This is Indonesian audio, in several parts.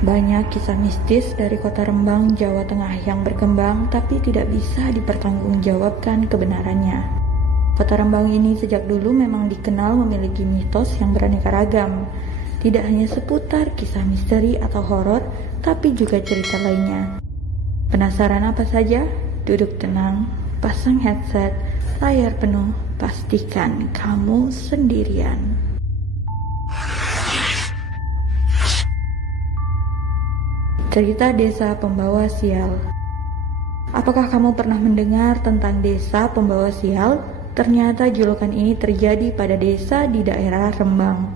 Banyak kisah mistis dari kota Rembang, Jawa Tengah yang berkembang tapi tidak bisa dipertanggungjawabkan kebenarannya. Kota Rembang ini sejak dulu memang dikenal memiliki mitos yang beraneka ragam. Tidak hanya seputar kisah misteri atau horor, tapi juga cerita lainnya. Penasaran apa saja? Duduk tenang, pasang headset, layar penuh, pastikan kamu sendirian. Cerita Desa Pembawa Sial. Apakah kamu pernah mendengar tentang Desa Pembawa Sial? Ternyata julukan ini terjadi pada desa di daerah Rembang.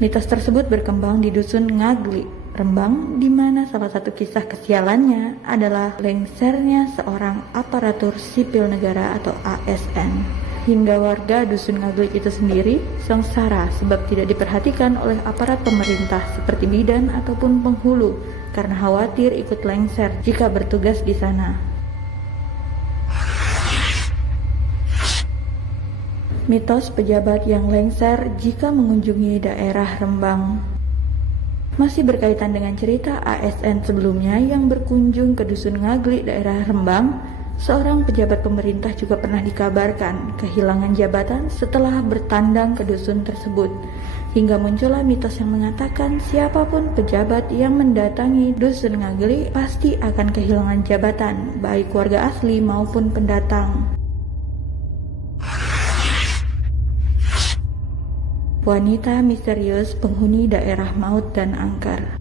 Mitos tersebut berkembang di dusun Ngagli, Rembang, di mana salah satu kisah kesialannya adalah lengsernya seorang aparatur sipil negara atau ASN. Hingga warga dusun Ngagli itu sendiri sengsara sebab tidak diperhatikan oleh aparat pemerintah seperti bidan ataupun penghulu karena khawatir ikut lengser jika bertugas di sana. Mitos pejabat yang lengser jika mengunjungi daerah Rembang. Masih berkaitan dengan cerita ASN sebelumnya yang berkunjung ke dusun Ngagli daerah Rembang, seorang pejabat pemerintah juga pernah dikabarkan kehilangan jabatan setelah bertandang ke dusun tersebut. Hingga muncullah mitos yang mengatakan siapapun pejabat yang mendatangi dusun Ngagli pasti akan kehilangan jabatan, baik warga asli maupun pendatang. Wanita misterius penghuni daerah Maut dan Angker.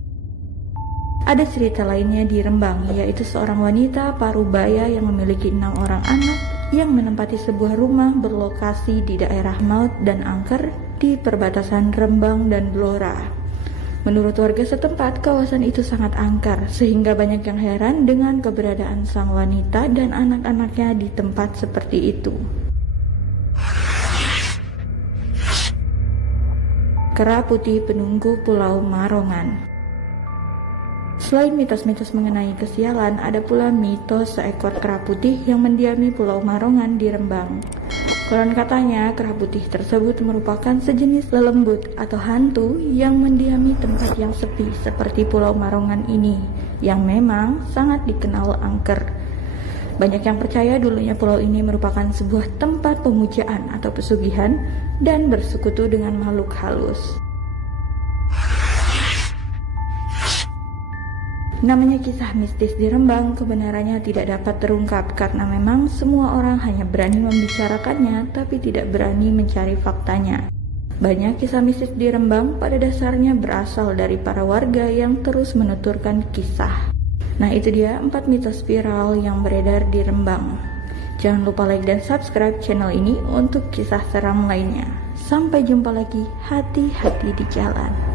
Ada cerita lainnya di Rembang, yaitu seorang wanita parubaya yang memiliki 6 orang anak yang menempati sebuah rumah berlokasi di daerah Maut dan Angker di perbatasan Rembang dan Blora. Menurut warga setempat, kawasan itu sangat angker sehingga banyak yang heran dengan keberadaan sang wanita dan anak-anaknya di tempat seperti itu. Kera Putih Penunggu Pulau Marongan. Selain mitos-mitos mengenai kesialan, ada pula mitos seekor kera putih yang mendiami Pulau Marongan di Rembang. Konon katanya kera putih tersebut merupakan sejenis lelembut atau hantu yang mendiami tempat yang sepi seperti Pulau Marongan ini, yang memang sangat dikenal angker. Banyak yang percaya dulunya pulau ini merupakan sebuah tempat pemujaan atau pesugihan dan bersekutu dengan makhluk halus. Namanya kisah mistis di Rembang kebenarannya tidak dapat terungkap karena memang semua orang hanya berani membicarakannya tapi tidak berani mencari faktanya. Banyak kisah mistis di Rembang pada dasarnya berasal dari para warga yang terus menuturkan kisah. Nah, itu dia 4 mitos viral yang beredar di Rembang. Jangan lupa like dan subscribe channel ini untuk kisah seram lainnya. Sampai jumpa lagi, hati-hati di jalan.